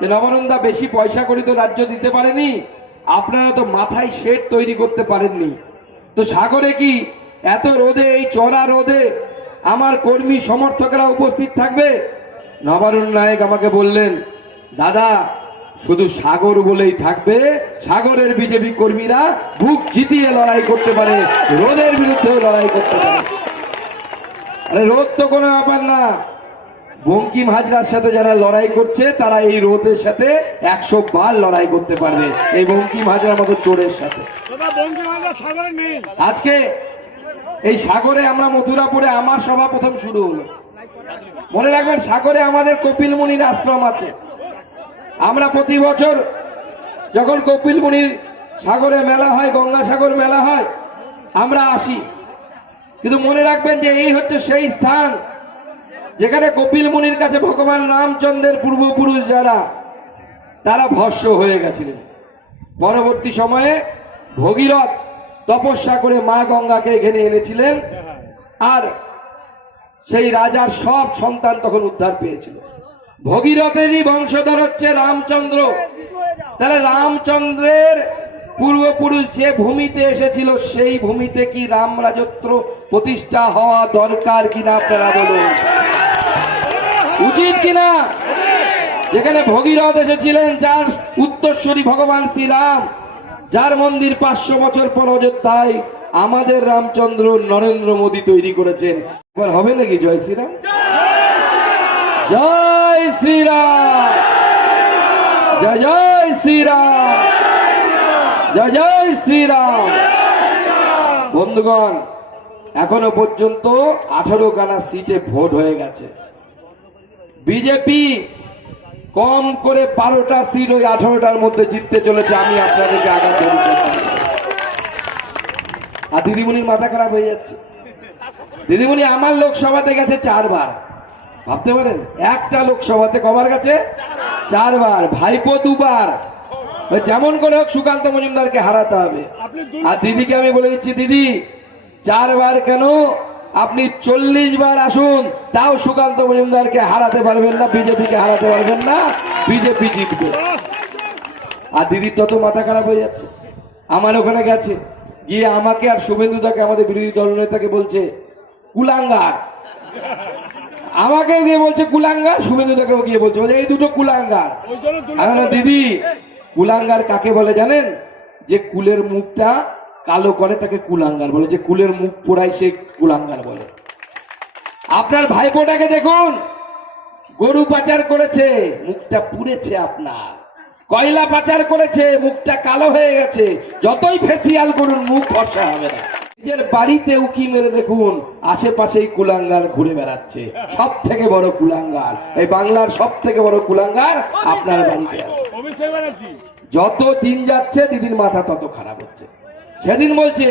যে নবানন্দা বেশি পয়সা করে তো রাজ্য দিতে পারেনি, আপনারা তো মাথায় শেড তৈরি করতে পারেননি। তো সাগরে কি এত রোদে, এই চড়া রোদে আমার কর্মী সমর্থকরা উপস্থিত থাকবে? নবারুণ নায়ক আমাকে বললেন, দাদা, শুধু সাগর বলেই থাকবে, সাগরের বিজেপি কর্মীরা বুক জিতিয়ে লড়াই করতে পারে, রোদের বিরুদ্ধেও লড়াই করতে পারে। আরে রোদ তো কোনো ব্যাপার না। বঙ্কিম হাজরার সাথে যারা লড়াই করছে তারা এই রোদের সাথে একশো বার লড়াই করতে পারবে এই বঙ্কিম হাজরার মতো চোরের সাথে। আজকে এই সাগরে আমরা মথুরাপুরে আমার সভা প্রথম শুরু হলো। মনে রাখবেন সাগরে আমাদের কপিল মুনির আশ্রম আছে। আমরা প্রতি বছর যখন কপিল মুনির সাগরে মেলা হয় গঙ্গাসাগর মেলা হয় আমরা আসি। কিন্তু মনে রাখবেন যে এই হচ্ছে সেই স্থান যেখানে কপিল মুনির কাছে ভগবান রামচন্দ্রের পূর্বপুরুষ যারা, তারা ভস্য হয়ে গেছিলেন। পরবর্তী সময়ে ভগীরথ তপস্যা করে মা গঙ্গাকে এখানে এনেছিলেন। আর সেই রাজার সব সন্তান তখন উদ্ধার পেয়েছিল। ভগীরথেরই বংশধর হচ্ছে রামচন্দ্র। তাহলে রামচন্দ্রের পূর্বপুরুষ যে ভূমিতে এসেছিল, সেই ভূমিতে কি রাম রাজত্ব প্রতিষ্ঠা হওয়া দরকার কিনা আপনারা বলুন। উচিত কিনা? যেখানে ভগীরথ এসেছিলেন, যার উত্তরস্বরী ভগবান শ্রীরাম, যার মন্দির পাঁচশো বছর পর অযোধ্যায় আমাদের রামচন্দ্র, নরেন্দ্র মোদী তৈরি করেছেন। এবার হবে নাকি জয় শ্রীরাম? জয় শ্রীরাম! জয় জয় শ্রীরাম! জয় জয় শ্রীরাম! বন্ধুগণ, এখনও পর্যন্ত আঠারো খানা সিটে ভোট হয়ে গেছে। বিজেপি কম করে বারোটা সিট ওই আঠারোটার মধ্যে জিততে চলেছে আমি আপনাদেরকে আগাম আর দিদিমণির মাথা খারাপ হয়ে যাচ্ছে। দিদিমণি আমার লোকসভাতে গেছে চারবার। ভাবতে পারেন একটা লোকসভাতে কবার গেছে? চারবার ভাইপো দুবার। যেমন করে হোক সুকান্ত মজুমদারকে হারাতে হবে। আর দিদিকে আমি বলে দিচ্ছি দিদি চারবার কেন? আপনি চল্লিশ বার আসুন, তাও সুকান্ত মজুমদারকে হারাতে পারবেন না, বিজেপিকে হারাতে পারবেন না, বিজেপি জিতবে। আর দিদির তত মাথা খারাপ হয়ে যাচ্ছে। আমার ওখানে গেছে, গিয়ে আমাকে আর শুভেন্দু দাকে, আমাদের বিরোধী দলনেতাকে বলছে, কুলাঙ্গার। আমাকেও গিয়ে বলছে, কুলাঙ্গার? শুভেন্দু দাকেও গিয়ে বলছে বলছে, এই দুটো কুলাঙ্গার। দিদি, কুলাঙ্গার কাকে বলে জানেন? যে কুলের মুখটা কালো করে তাকে কুলাঙ্গার বলে যে কুলের মুখ পোড়ায় সে কুলাঙ্গার বলে। আপনার ভাইপোটাকে দেখুন গরু পাচার করেছে মুখটা পুড়েছে আপনার। কয়লা পাচার করেছে মুখটা কালো হয়ে গেছে। যতই ফেসিয়াল করুন মুখ ফর্সা হবে না। নিজের বাড়িতে উকি মেরে দেখুন আশেপাশেই কুলাঙ্গার ঘুরে বেড়াচ্ছে। সব থেকে বড় কুলাঙ্গার এই বাংলার সব থেকে বড় কুলাঙ্গার আপনার বাড়িতে আছে। যত দিন যাচ্ছে দিদির মাথা তত খারাপ হচ্ছে। সেদিন বলছে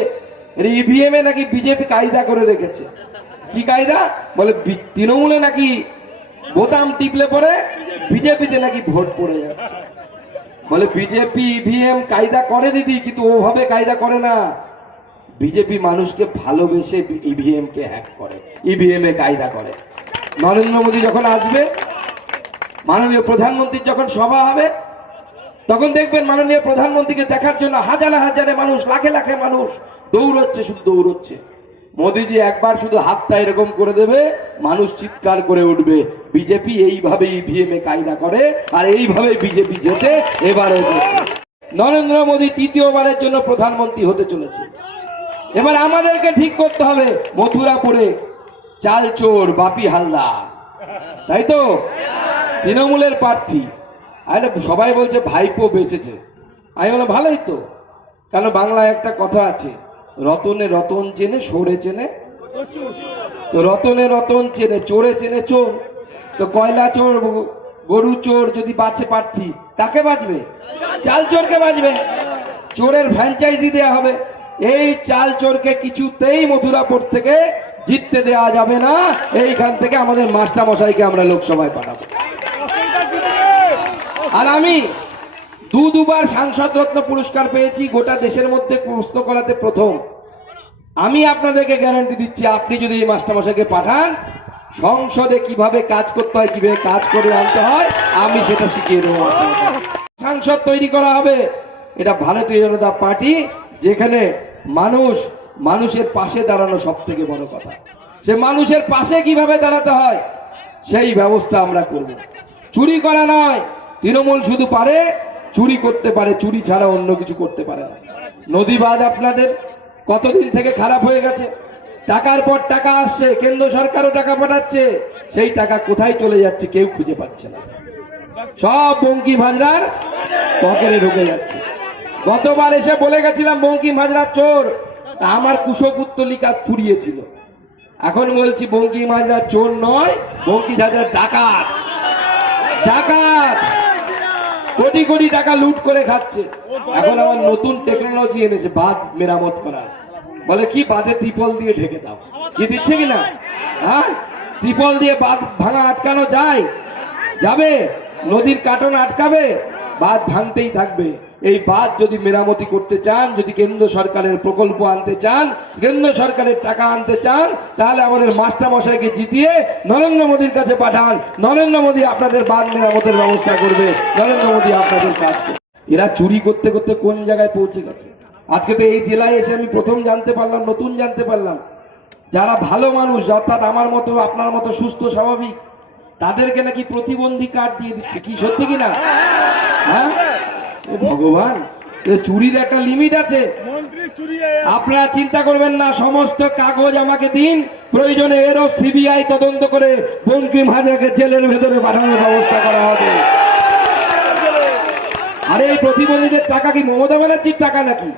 ইভিএম এ নাকি বিজেপি কায়দা করে রেখেছে। কি কায়দা? বলে তৃণমূলে নাকি বোতাম টিপলে পরে বিজেপিতে নাকি ভোট পড়ে যাচ্ছে। বলে বিজেপি ইভিএম কায়দা করে দিদি, কিন্তু ওভাবে কায়দা করে না। বিজেপি মানুষকে ভালোবেসে ইভিএম কে হ্যাক করে ইভিএম এ কায়দা করে। নরেন্দ্র মোদী যখন আসবে, মাননীয় প্রধানমন্ত্রীর যখন সভা হবে তখন দেখবেন মাননীয় প্রধানমন্ত্রীকে দেখার জন্য হাজারে হাজারে মানুষ, লাখে লাখে মানুষ দৌড়চ্ছে, শুধু দৌড়চ্ছে। মোদিজি একবার শুধু হাতটা এরকম করে দেবে, মানুষ চিৎকার করে উঠবে। বিজেপি এইভাবে ইভিএম এ কায়দা করে, আর এইভাবে বিজেপি যেতে এবারে নরেন্দ্র মোদী তৃতীয়বারের জন্য প্রধানমন্ত্রী হতে চলেছে। এবার আমাদেরকে ঠিক করতে হবে মথুরাপুরে চাল চোর বাপি হালদার। তাই তো? তৃণমূলের প্রার্থী। আরে সবাই বলছে ভাইপো বেঁচেছে। আমি বললাম, ভালোই তো। কেন বাংলায় একটা কথা আছে, রতনে রতন চেনে, সরে চেনে। তো রতনে রতন চেনে, চোরে চেনে চোর। তো কয়লা চোর গরু চোর যদি বাঁচে প্রার্থী, তাকে বাঁচবে? চাল চোরকে বাঁচবে। চোরের ফ্র্যাঞ্চাইজি দেয়া হবে। এই চাল চোরকে কিছুতেই মথুরাপুর থেকে জিততে দেওয়া যাবে না। এইখান থেকে আমাদের মাস্টার মশাইকে আমরা লোকসভায় পাঠাবো। আর আমি দু দুবার সাংসদ রত্ন পুরস্কার পেয়েছি, গোটা দেশের মধ্যে প্রশ্ন করাতে প্রথম। আমি আপনাদেরকে গ্যারান্টি দিচ্ছি, আপনি যদি এই মাস্টারমশাইকে পাঠান, সংসদে কীভাবে কাজ করতে হয়, কীভাবে কাজ করে আনতে হয়, আমি সেটা শিখিয়ে দেবো সাংসদ তৈরি করা হবে। এটা ভারতীয় জনতা পার্টি, যেখানে মানুষ মানুষের পাশে দাঁড়ানো সব থেকে বড় কথা। সে মানুষের পাশে কীভাবে দাঁড়াতে হয়, সেই ব্যবস্থা আমরা করব। চুরি করা নয় তৃণমূল শুধু পারে, চুরি করতে পারে, চুরি ছাড়া অন্য কিছু করতে পারে না। নদী বাঁধ আপনাদের কতদিন থেকে খারাপ হয়ে গেছে? টাকার পর টাকা আসছে, কেন্দ্র সরকারও টাকা পাঠাচ্ছে, সেই টাকা কোথায় চলে যাচ্ছে কেউ খুঁজে পাচ্ছে না। সব বঙ্কিম হাজরার পকেটে ঢুকে যাচ্ছে। গতবার এসে বলে গেছিলাম বঙ্কিম হাজরার চোর। আমার কুশপুত্তলিকা পুড়িয়েছিল এখন বলছি বঙ্কিম হাজরার চোর নয় বঙ্কিম হাজরার ডাকাত। ডাকাত! কোটি কোটি টাকা লুট করে খাচ্ছে। এখন আমার নতুন টেকনোলজি এনেছে, বাঁধ মেরামত করার। বলে, কি বাঁধে ত্রিপল দিয়ে ঢেকে দাও? কি দিচ্ছে কিনা হ্যাঁ? ত্রিপল দিয়ে বাঁধ ভাঙা আটকানো যায়। যাবে? নদীর কাটন আটকাবে? বাঁধ ভাঙতেই থাকবে। এই বাঁধ যদি মেরামতি করতে চান, যদি কেন্দ্র সরকারের প্রকল্প আনতে চান, কেন্দ্র সরকারের টাকা আনতে চান, তাহলে আমাদের মাস্টারমশাইকে জিতিয়ে নরেন্দ্র মোদীর কাছে পাঠান। নরেন্দ্র মোদী আপনাদের বাঁধ মেরামতের ব্যবস্থা করবে। নরেন্দ্র মোদী আপনাদের কাজ করবে। এরা চুরি করতে করতে কোন জায়গায় পৌঁছে গেছে? আজকে তো এই জেলায় এসে আমি প্রথম জানতে পারলাম, নতুন জানতে পারলাম। যারা ভালো মানুষ, অর্থাৎ আমার মতো, আপনার মতো সুস্থ, স্বাভাবিক, তাদেরকে নাকি প্রতিবন্ধী কার্ড দিয়ে দিচ্ছে, কি সত্যি কিনা হ্যাঁ? ভগবান চুরির একটা লিমিট আছে। আপনারা চিন্তা করবেন না সমস্ত কাগজ আমাকে দিন প্রয়োজনে এরও সিবিআই তদন্ত করে বঙ্কিম হাজারকে জেলের ভেতরে পাঠানোর ব্যবস্থা করা হবে। আরে এই প্রতিবন্ধীদের টাকা কি মমতা ব্যানার্জির টাকা নাকি?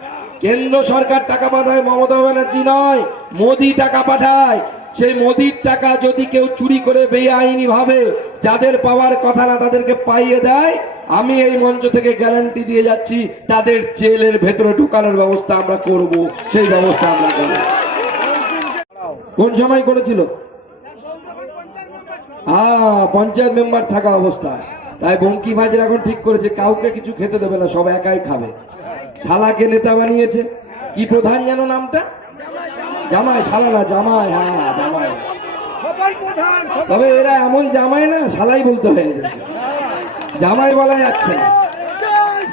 কেন্দ্র সরকার টাকা পাঠায় মমতা ব্যানার্জি নয় মোদি টাকা পাঠায়। সেই মোদির টাকা যদি কেউ চুরি করে বেআইনি ভাবে, যাদের পাওয়ার কথা না তাদেরকে পাইয়ে দেয়, আমি এই মঞ্চ থেকে গ্যারান্টি দিয়ে যাচ্ছি, তাদের জেলের ভেতরে ঢুকানোর ব্যবস্থা আমরা করব, সেই ব্যবস্থা আমরা করব। কোন সময় করেছিল? হ্যাঁ পঞ্চায়েত মেম্বার থাকা অবস্থায়। তাই বঙ্কিম হাজির এখন ঠিক করেছে, কাউকে কিছু খেতে দেবে না, সব একাই খাবে। শালাকে নেতা বানিয়েছে। কি প্রধান যেন নামটা? জামাই শালা না, জামাই হ্যাঁ তবে এরা এমন জামাই না, শালাই বলতে হয়ে জামাই বলা যাচ্ছে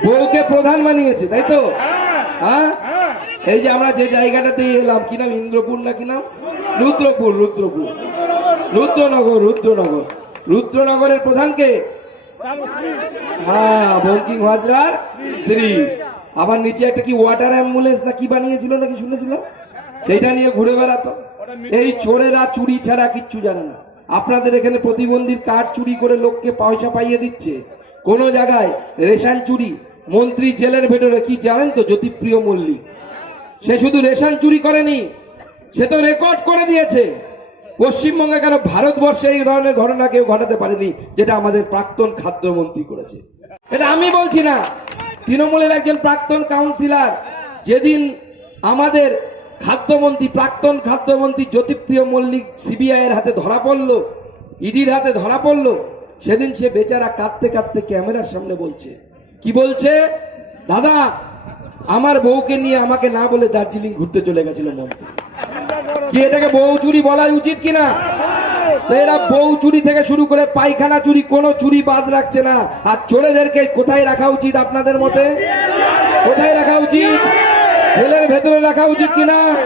বউকে প্রধান বানিয়েছে, তাই তো? হ্যাঁ? এই যে আমরা যে জায়গাটাতে এলাম, কি নাম? ইন্দ্রপুর না কি নাম? রুদ্রপুর রুদ্রপুর। রুদ্রনগর রুদ্রনগর। রুদ্রনগরের প্রধানকে হ্যাঁ বঙ্কিম হাজরার স্ত্রী। আবার নিচে একটা কি ওয়াটার অ্যাম্বুলেন্স না কি বানিয়েছিল নাকি শুনেছিলাম? সেইটা নিয়ে ঘুরে বেড়াতো। এই চোরেরা চুরি ছাড়া কিচ্ছু জানে না। আপনাদের এখানে প্রতিবন্ধীর কার্ড চুরি করে লোককে পয়সা পাইয়ে দিচ্ছে। কোন জায়গায় রেশন চুরি, মন্ত্রী জেলের ভেতরে কি জানেন তো, জ্যোতিপ্রিয় মল্লিক? সে শুধু রেশন চুরি করেনি, সে তো রেকর্ড করে দিয়েছে। পশ্চিমবঙ্গে কেন ভারতবর্ষে এই ধরনের ঘটনা কেউ ঘটাতে পারেনি, যেটা আমাদের প্রাক্তন খাদ্যমন্ত্রী করেছে? এটা আমি বলছি না। তৃণমূলের একজন প্রাক্তন কাউন্সিলর যেদিন আমাদের খাদ্যমন্ত্রী, প্রাক্তন খাদ্যমন্ত্রী জ্যোতিপ্রিয় মল্লিক সিবিআই এর হাতে ধরা পড়ল, ইডির হাতে ধরা পড়ল। সেদিন সে বেচারা কাঁদতে কাঁদতে ক্যামেরার সামনে বলছে, কি বলছে? দাদা, আমার বউকে নিয়ে আমাকে না বলে দার্জিলিং ঘুরতে চলে গেছিল মন্ত্রী। কি এটাকে বউ চুরি বলা উচিত কিনা এরা বউ চুরি থেকে শুরু করে পায়খানা চুরি, কোনো চুরি বাদ রাখছে না। আর চোরেদেরকে কোথায় রাখা উচিত আপনাদের মতে? কোথায় রাখা উচিত? জেলের ভেতরে রাখা উচিত কিনা?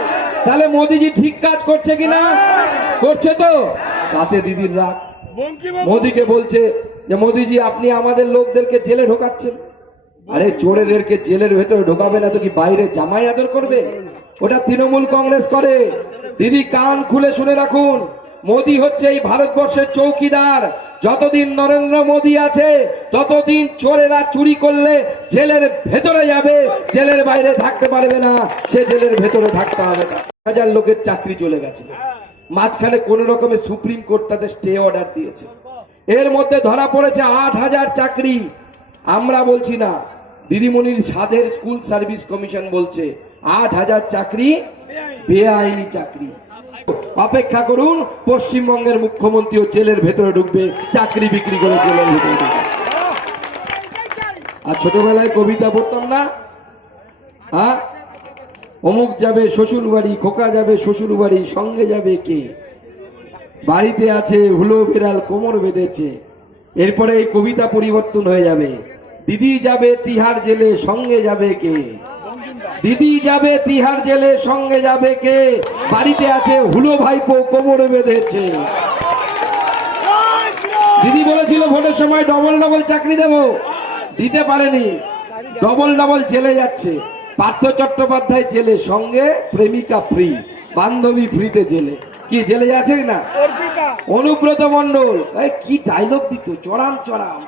তাহলে মোদিজি ঠিক কাজ করছে কিনা? করছে তো। তাতে দিদির রাগ। মোদিকে বলছে যে মোদিজি আপনি আমাদের লোকদেরকে জেলে ঢোকাচ্ছেন। আরে চোরেদেরকে জেলের ভেতরে ঢোকাবে না তো কি বাইরে জামাই আদর করবে? ওটা তৃণমূল কংগ্রেস করে। দিদি কান খুলে শুনে রাখুন। মোদি হচ্ছে এই ভারতবর্ষের চৌকিদার। যতদিন নরেন্দ্র মোদি আছে, ততদিন চোরেরা চুরি করলে জেলের ভেতরে যাবে। জেলের বাইরে থাকতে পারবে না, সে জেলের ভেতরে থাকতে হবে না। হাজার লোকের চাকরি চলে গেছিল মাঝখানে কোন রকমের সুপ্রিম কোর্ট তাদের স্টে অর্ডার দিয়েছে। এর মধ্যে ধরা পড়েছে আট হাজার চাকরি। আমরা বলছি না, দিদিমণির সাধের স্কুল সার্ভিস কমিশন বলছে, আট হাজার চাকরি, বেআইনি চাকরি। অপেক্ষা করুন, পশ্চিমবঙ্গের মুখ্যমন্ত্রীও জেলের ভেতরে ঢুকবে, চাকরি বিক্রি করে জেলের ভেতরে আর ছোটবেলায় কবিতা পড়তাম না? হ্যাঁ? অমুক যাবে শ্বশুর বাড়ি খোকা যাবে শ্বশুর বাড়ি সঙ্গে যাবে কে? বাড়িতে আছে হুলো বিড়াল, কোমর বেঁধেছে। এরপরে এই কবিতা পরিবর্তন হয়ে যাবে। দিদি যাবে তিহার জেলে, সঙ্গে যাবে কে? দিদি যাবে, তিহার জেলে সঙ্গে যাবে কে? বাড়িতে আছে হুলো ভাইপো, কোমরে বেঁধেছে। দিদি বলেছিল ভোটের সময় ডবল ডবল চাকরি দেব। দিতে পারেনি। ডবল ডবল জেলে যাচ্ছে। পার্থ চট্টোপাধ্যায় জেলে সঙ্গে, প্রেমিকা ফ্রি বান্ধবী ফ্রিতে জেলে। কি জেলে যাচ্ছে না? অনুব্রত মন্ডল কি ডায়লগ দিত? চড়াম চড়াম।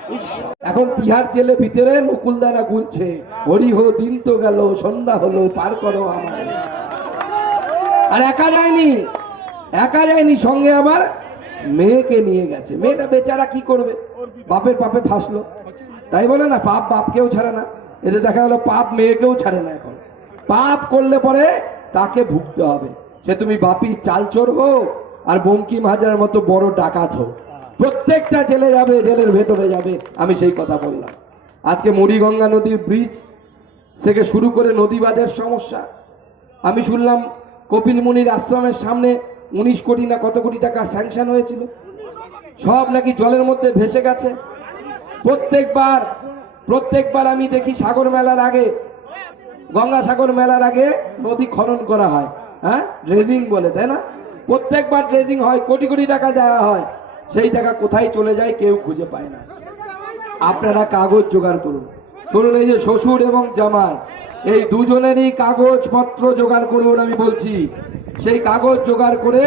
এখন তিহার জেলে ভিতরে মুকুলদানা গুলছে হরি হো দিন তো গেল সন্ধ্যা হলো পার করো আমার আর একা যায়নি একা যায়নি সঙ্গে আবার মেয়েকে নিয়ে গেছে। মেয়েটা বেচারা কি করবে? বাপের পাপে ফাঁসলো। তাই বলে না পাপ বাপকেও ছাড়ে না। এতে দেখা গেল পাপ মেয়েকেও ছাড়ে না এখন। পাপ করলে পরে তাকে ভুগতে হবে। সে তুমি বাপি চালচোর হোক আর বঙ্কিম হাজার মতো বড় ডাকাত হোক। প্রত্যেকটা জেলে যাবে, জেলের ভেতরে যাবে, আমি সেই কথা বললাম। আজকে মুড়িগঙ্গা নদীর ব্রিজ থেকে শুরু করে নদীবাদের সমস্যা। আমি শুনলাম কপিল মুনির আশ্রমের সামনে উনিশ কোটি না কত কোটি টাকা স্যাংশন হয়েছিল। সব নাকি জলের মধ্যে ভেসে গেছে। প্রত্যেকবার প্রত্যেকবার আমি দেখি সাগর মেলার আগে, গঙ্গাসাগর মেলার আগে নদী খনন করা হয়। হ্যাঁ? ড্রেজিং বলে, তাই না? প্রত্যেকবার ড্রেজিং হয়, কোটি কোটি টাকা দেওয়া হয়। সেই টাকা কোথায় চলে যায় কেউ খুঁজে পায় না। আপনারা কাগজ জোগাড় করুন। শুনুন, এই যে শ্বশুর এবং জামাই, এই দুজনেরই কাগজপত্র জোগাড় করুন, আমি বলছি। সেই কাগজ জোগাড় করে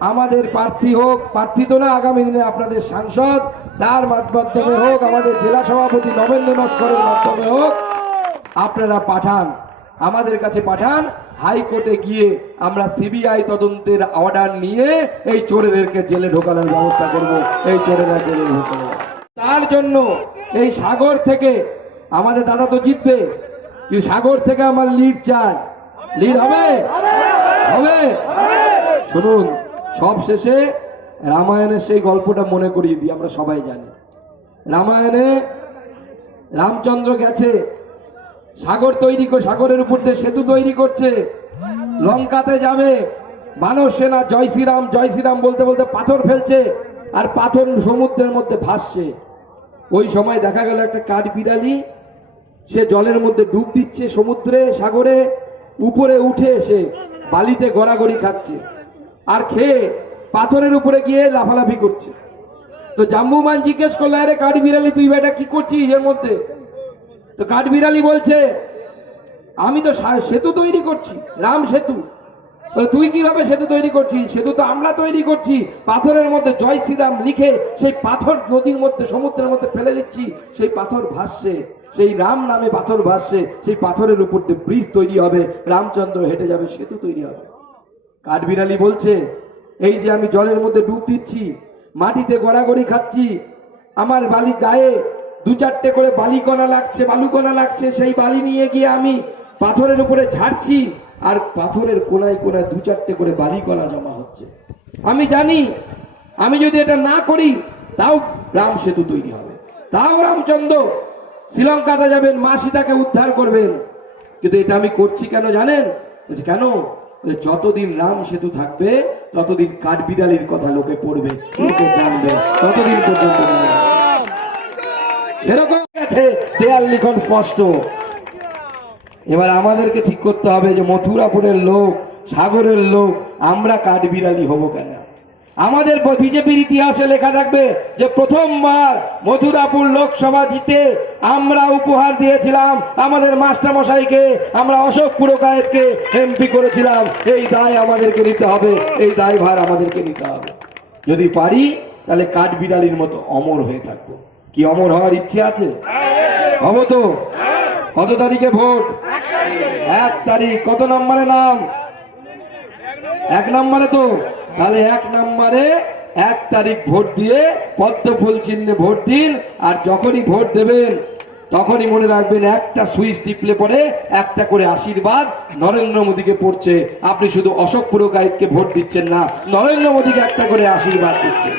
আমাদের প্রার্থী হোক, প্রার্থী তো না, আগামী দিনে আপনাদের সাংসদ, তার মাধ্যমে হোক, আমাদের জেলা সভাপতি নবেন্দ্র নস্করের মাধ্যমে হোক, আপনারা পাঠান, আমাদের কাছে পাঠান হাইকোর্টে গিয়ে আমরা সিবিআই তদন্তের অর্ডার নিয়ে এই চোরেদেরকে জেলে ঢোকানোর ব্যবস্থা করব। এই চোরেরা জেলে ঢোকানো তার জন্য এই সাগর থেকে আমাদের দাদা তো জিতবে। কিন্তু সাগর থেকে আমার লিড চাই। লিড হবে? হবে। শুনুন সব শেষে রামায়ণের সেই গল্পটা মনে করিয়ে দিই, আমরা সবাই জানি। রামায়ণে রামচন্দ্র গেছে। সাগর তৈরি করে, সাগরের উপর দিয়ে সেতু তৈরি করছে। লঙ্কাতে যাবে। মানব সেনা, জয় শ্রীরাম জয় শ্রীরাম বলতে বলতে পাথর ফেলছে আর পাথর সমুদ্রের মধ্যে ভাসছে। ওই সময় দেখা গেল একটা কাঠ বিড়ালি, সে জলের মধ্যে ডুব দিচ্ছে সমুদ্রে, সাগরে, উপরে উঠে এসে বালিতে গড়াগড়ি খাচ্ছে আর খেয়ে পাথরের উপরে গিয়ে লাফালাফি করছে। তো জাম্বুমান জিজ্ঞেস করল, আরে কাঠ বিড়ালি, তুই বেটা কি করছিস এর মধ্যে? তো কাঠবিড়ালি বলছে, আমি তো সেতু তৈরি করছি, রাম সেতু। তুই কীভাবে সেতু তৈরি করছিস? সেতু তো আমরা তৈরি করছি। পাথরের মধ্যে জয় শ্রীরাম লিখে সেই পাথর নদীর মধ্যে, সমুদ্রের মধ্যে ফেলে দিচ্ছি। সেই পাথর ভাসছে, সেই রাম নামে পাথর ভাসছে, সেই পাথরের উপর দিয়ে ব্রিজ তৈরি হবে, রামচন্দ্র হেঁটে যাবে, সেতু তৈরি হবে। কাঠবিড়ালি বলছে, এই যে আমি জলের মধ্যে ডুব দিচ্ছি, মাটিতে গড়াগড়ি খাচ্ছি, আমার বালি গায়ে দু চারটে করে বালিকণা লাগছে বালুকণা লাগছে সেই বালি নিয়ে গিয়ে আমি পাথরের উপরে ঝাড়ছি আর পাথরের কোনায় কোনায় দু চারটে করে বালিকণা জমা হচ্ছে। আমি জানি আমি যদি এটা না করি তাও রাম সেতু তৈরি হবে। তাও রামচন্দ্র শ্রীলঙ্কাতে যাবেন মা সীতাকে উদ্ধার করবেন। কিন্তু এটা আমি করছি কেন জানেন? বলছে, কেন? যতদিন রাম সেতু থাকবে ততদিন কাঠবিড়ালির কথা লোকে পড়বে লোকে জানবে ততদিন পর্যন্ত নয়। সেরকম গেছে, দেয়াল লিখন স্পষ্ট। এবার আমাদেরকে ঠিক করতে হবে যে মথুরাপুরের লোক, সাগরের লোক, আমরা কাঠবিড়ালি হব কেন? আমাদের বিজেপির ইতিহাসে লেখা থাকবে যে প্রথমবার মথুরাপুর লোকসভা জিতে আমরা উপহার দিয়েছিলাম আমাদের মাস্টার মশাইকে আমরা অশোক পুরকায়েতকে এমপি করেছিলাম। এই দায় আমাদেরকে নিতে হবে, এই দায়ভার আমাদেরকে নিতে হবে। যদি পারি, তাহলে কাঠবিড়ালির মতো অমর হয়ে থাকব। কি অমর হওয়ার ইচ্ছে আছে? হব তো। কত তারিখে ভোট? এক তারিখ। কত নম্বরে নাম? এক নম্বরে তো। তাহলে এক নম্বরে এক তারিখ ভোট দিয়ে পদ্ম ফুল চিহ্নে ভোট দিন আর যখনই ভোট দেবেন, তখনই মনে রাখবেন একটা সুইচ টিপলে পরে একটা করে আশীর্বাদ নরেন্দ্র মোদীকে পড়ছে। আপনি শুধু অশোক পুরকায়েতকে ভোট দিচ্ছেন না, নরেন্দ্র মোদীকে একটা করে আশীর্বাদ দিচ্ছেন।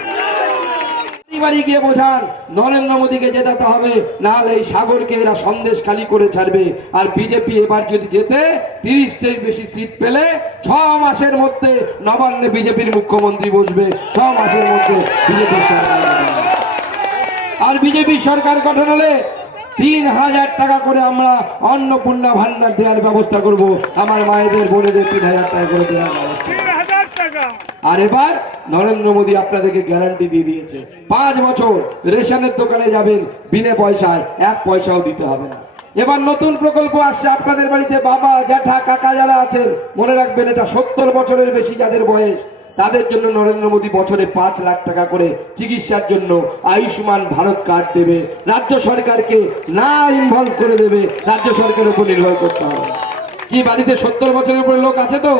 বাড়ি গিয়ে বোঝান, নরেন্দ্র মোদীকে জেতাতে হবে, নাহলে এই সাগরকে এরা সন্দেশ খালি করে ছাড়বে। আর বিজেপি এবার যদি জেতে, তিরিশটির বেশি সিট পেলে ছ মাসের মধ্যে নবান্নে বিজেপির মুখ্যমন্ত্রী বসবে। ছ মাসের মধ্যে বিজেপির সরকার আর বিজেপি সরকার গঠন হলে তিন হাজার টাকা করে আমরা অন্নপূর্ণা ভান্ডার দেওয়ার ব্যবস্থা করব। আমার মায়েদের বোনেদের তিন হাজার টাকা করে দেওয়ার ব্যবস্থা আর এবার নরেন্দ্র মোদী আপনাদেরকে গ্যারান্টি দিয়ে দিয়েছে, পাঁচ বছর রেশনের দোকানে যাবেন, বিনা পয়সায়, এক পয়সাও দিতে হবে না। এবার নতুন প্রকল্প আসছে, আপনাদের বাড়িতে বাবা, জ্যাঠা, কাকা যারা আছেন, মনে রাখবেন এটা সত্তর বছরের বেশি যাদের বয়স, তাদের জন্য নরেন্দ্র মোদী বছরে পাঁচ লাখ টাকা করে চিকিৎসার জন্য আয়ুষ্মান ভারত কার্ড দেবে। রাজ্য সরকারকে না ইনভলভ করে দেবে, রাজ্য সরকারের উপর নির্ভর করতে হবে। কি বাড়িতে সত্তর বছরের উপরে লোক আছে তো?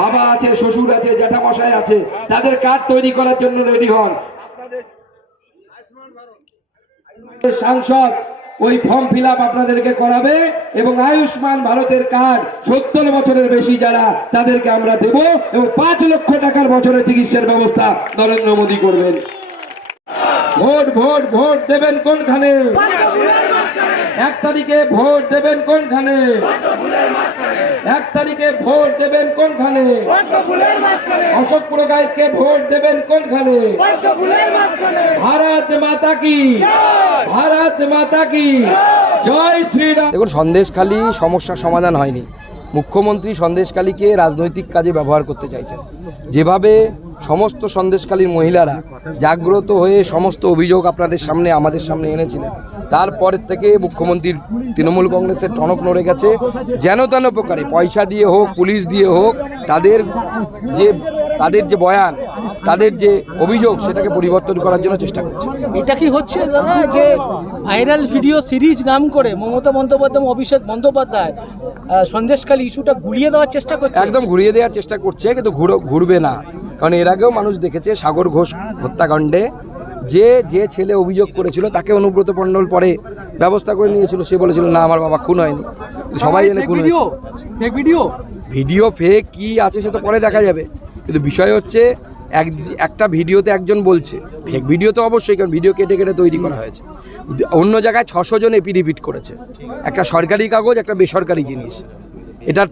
বাবা আছে, শ্বশুর আছে, জ্যাঠামশাই আছে, তাদের কার্ড তৈরি করার জন্য রেডি হন। সাংসদ ওই ফর্ম ফিল আপনাদেরকে করাবে এবং আয়ুষ্মান ভারতের কার্ড সত্তর বছরের বেশি যারা, তাদেরকে আমরা দেব এবং পাঁচ লক্ষ টাকার বছরের চিকিৎসার ব্যবস্থা নরেন্দ্র মোদী করবেন। ভোট ভোট ভোট দেবেন কোনখানে? এক তারিখে ভোট দেবেন কোনখানে? এক তারিখে ভোট দেবেন কোনখানে? অশোক গায়ককে ভোট দেবেন কোনখানে? ভারত মাতা কি? ভারত মাতা কি? জয়। শ্রীরাম। দেখুন সন্দেশখালী সমস্যা সমাধান হয়নি। মুখ্যমন্ত্রী সন্দেশখালীকে রাজনৈতিক কাজে ব্যবহার করতে চাইছেন। যেভাবে সমস্ত সন্দেশখালীর মহিলারা জাগ্রত হয়ে সমস্ত অভিযোগ আপনাদের সামনে আমাদের সামনে এনেছিলেন। তারপরের থেকে মুখ্যমন্ত্রীর তৃণমূল কংগ্রেসের টনক নড়ে গেছে। যেন তেন প্রকারে পয়সা দিয়ে হোক পুলিশ দিয়ে হোক তাদের যে তাদের যে বয়ান তাদের যে অভিযোগ সেটাকে পরিবর্তন করার জন্য চেষ্টা করছে। এটা কি হচ্ছে দাদা যে ভাইরাল ভিডিও সিরিজ নাম করে মমতা বন্দ্যোপাধ্যায় অভিষেক বন্দ্যোপাধ্যায় সন্দেশকালী ইস্যুটা গুলিয়ে দেওয়ার চেষ্টা করছে? একদম ঘুরিয়ে দেওয়ার চেষ্টা করছে কিন্তু ঘুরবে না। কারণ এর আগেও মানুষ দেখেছে সাগর ঘোষ হত্যাকাণ্ডে। যে যে ছেলে অভিযোগ করেছিল তাকে অনুব্রত মণ্ডল পরে ব্যবস্থা করে নিয়েছিল। সে বলেছিল না আমার বাবা খুন হয়নি। সবাই জেনে খুন ভিডিও ভিডিও ফেক কি আছে সে তো পরে দেখা যাবে। কিন্তু বিষয় হচ্ছে এক একটা ভিডিওতে একজন বলছে। ফেক ভিডিও তো অবশ্যই কারণ ভিডিও কেটে কেটে তৈরি করা হয়েছে। অন্য জায়গায় ছশো জন এপিডিপিট করেছে। একটা সরকারি কাগজ একটা বেসরকারি জিনিস। এটার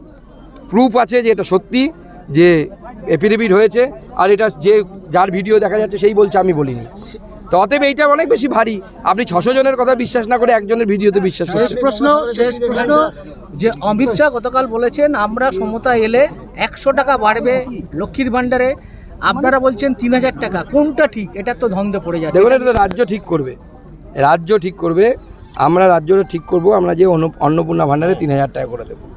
প্রুফ আছে যে এটা সত্যি যে এপিডিপিট হয়েছে আর এটা যে যার ভিডিও দেখা যাচ্ছে সেই বলছে আমি বলিনি। তো অতএব এইটা অনেক বেশি ভারী। আপনি ছশো জনের কথা বিশ্বাস না করে একজনের ভিডিওতে বিশ্বাস শেষ প্রশ্ন শেষ প্রশ্ন যে অমিত শাহ গতকাল বলেছেন আমরা সমতা এলে একশো টাকা বাড়বে লক্ষ্মীর ভাণ্ডারে। আপনারা বলছেন তিন হাজার টাকা। কোনটা ঠিক? এটা তো ধন্দে পড়ে যাচ্ছে। দেখুন এটা রাজ্য ঠিক করবে। রাজ্য ঠিক করবে। আমরা রাজ্যটা ঠিক করব আমরা যে অন্ন- অন্নপূর্ণা ভাণ্ডারে তিন হাজার টাকা করে দেবো।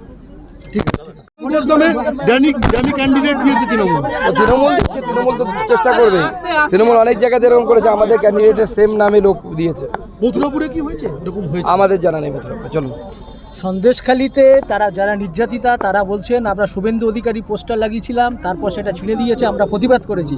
পুলিশ নামে ড্যানি ড্যানি ক্যান্ডিডেট দিয়েছে তৃণমূল। তৃণমূল দিচ্ছে তৃণমূল তো চেষ্টা করবে। তৃণমূল অনেক জায়গাতে এরকম করেছে আমাদের ক্যান্ডিডেটের সেম নামে লোক দিয়েছে। মথুরাপুরে কি হয়েছে? এরকম হয়েছে? আমাদের জানা নেই মতলব চলুন। সন্দেশখালিতে তারা যারা নির্যাতিতা তারা বলছেন আমরা শুভেন্দু অধিকারী পোস্টার লাগিয়েছিলাম তারপর সেটা ছিঁড়ে দিয়েছে আমরা প্রতিবাদ করেছি।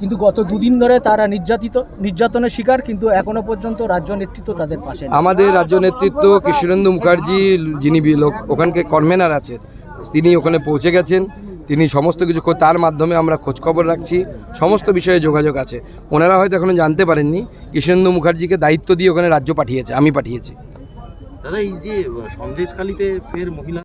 কিন্তু গত দুদিন ধরে তারা নির্যাতিত নির্যাতনের শিকার কিন্তু এখনও পর্যন্ত রাজ্য নেতৃত্ব তাদের পাশে আমাদের রাজ্য নেতৃত্ব কৃষ্ণেন্দু মুখার্জি যিনি বি- লোক ওখানকে কনভেনার আছেন তিনি ওখানে পৌঁছে গেছেন, তিনি সমস্ত কিছু তার মাধ্যমে আমরা খোঁজখবর রাখছি, সমস্ত বিষয়ে যোগাযোগ আছে। ওনারা হয়তো এখনও জানতে পারেননি কৃষ্ণেন্দু মুখার্জিকে দায়িত্ব দিয়ে ওখানে রাজ্য পাঠিয়েছে, আমি পাঠিয়েছি। দাদা, এই যে সন্দেশকালীতে ফের মহিলা